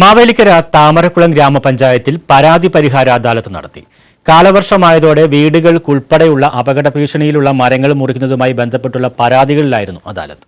മാവേലിക്കര താമരക്കുളം ഗ്രാമപഞ്ചായത്തിൽ പരാതി പരിഹാര അദാലത്ത് നടത്തി. കാലവർഷമായതോടെ വീടുകൾക്കുൾപ്പെടെയുള്ള അപകട ഭീഷണിയിലുള്ള മരങ്ങൾ മുറിക്കുന്നതുമായി ബന്ധപ്പെട്ടുള്ള പരാതികളിലായിരുന്നു അദാലത്ത്.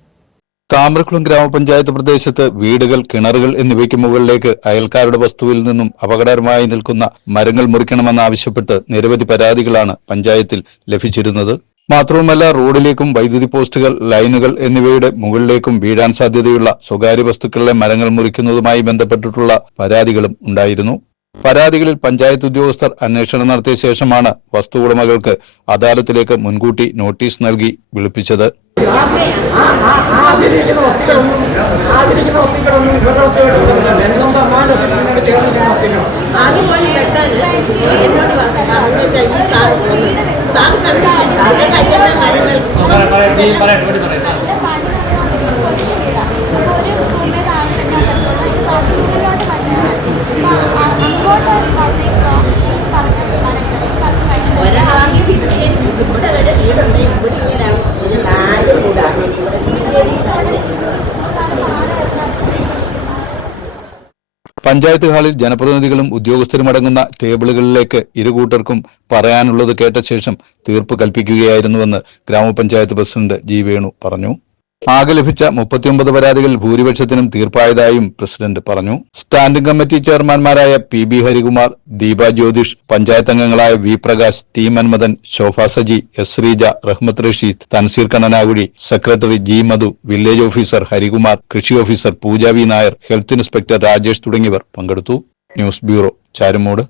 താമരക്കുളം ഗ്രാമപഞ്ചായത്ത് പ്രദേശത്ത് വീടുകൾ കിണറുകൾ എന്നിവയ്ക്ക് മുകളിലേക്ക് അയൽക്കാരുടെ വസ്തുവിൽ നിന്നും അപകടകരമായി നിൽക്കുന്ന മരങ്ങൾ മുറിക്കണമെന്നാവശ്യപ്പെട്ട് നിരവധി പരാതികളാണ് പഞ്ചായത്തിൽ ലഭിച്ചിരുന്നത്. മാത്രവുമല്ല റോഡിലേക്കും വൈദ്യുതി പോസ്റ്റുകൾ ലൈനുകൾ എന്നിവയുടെ മുകളിലേക്കും വീഴാൻ സാധ്യതയുള്ള സ്വകാര്യ വസ്തുക്കളിലെ മരങ്ങൾ മുറിക്കുന്നതുമായി ബന്ധപ്പെട്ടിട്ടുള്ള പരാതികളും ഉണ്ടായിരുന്നു. പരാതികളിൽ പഞ്ചായത്ത് ഉദ്യോഗസ്ഥർ അന്വേഷണം നടത്തിയ ശേഷമാണ് വസ്തു ഉടമകൾക്ക് അദാലത്തിലേക്ക് മുൻകൂട്ടി നോട്ടീസ് നൽകി വിളിപ്പിച്ചത്. ഒരാളാണെങ്കിൽ ഭിത്തിയിൽ ഇവിടെ ഒരു വീടുണ്ട്. ഇവിടെ ഇങ്ങനെ ഒരു നാല് വീടാണ് ഇവിടെ ഭിത്തിയിൽ പഞ്ചായത്ത് ഹാളിൽ ജനപ്രതിനിധികളും ഉദ്യോഗസ്ഥരും അടങ്ങുന്ന ടേബിളുകളിലേക്ക് ഇരുകൂട്ടർക്കും പറയാനുള്ളത് കേട്ട ശേഷം തീർപ്പ് കൽപ്പിക്കുകയായിരുന്നുവെന്ന് ഗ്രാമപഞ്ചായത്ത് പ്രസിഡന്റ് ജി വേണു പറഞ്ഞു. ആകെ ലഭിച്ച മുപ്പത്തിയൊമ്പത് പരാതികളിൽ ഭൂരിപക്ഷത്തിനും തീർപ്പായതായും പ്രസിഡന്റ് പറഞ്ഞു. സ്റ്റാൻഡിംഗ് കമ്മിറ്റി ചെയർമാൻമാരായ പി ബി ഹരികുമാർ ദീപ ജ്യോതിഷ് പഞ്ചായത്ത് അംഗങ്ങളായ V Prakash T Manmadhan Shobha Saji S Sreeja Rahmath Rasheed Thanseer Kannanakuzhi secretary G Madhu village officer Harikumar കൃഷി officer Pooja V Nair health inspector Rajesh തുടങ്ങിയവർ പങ്കെടുത്തു. News bureau Charummood.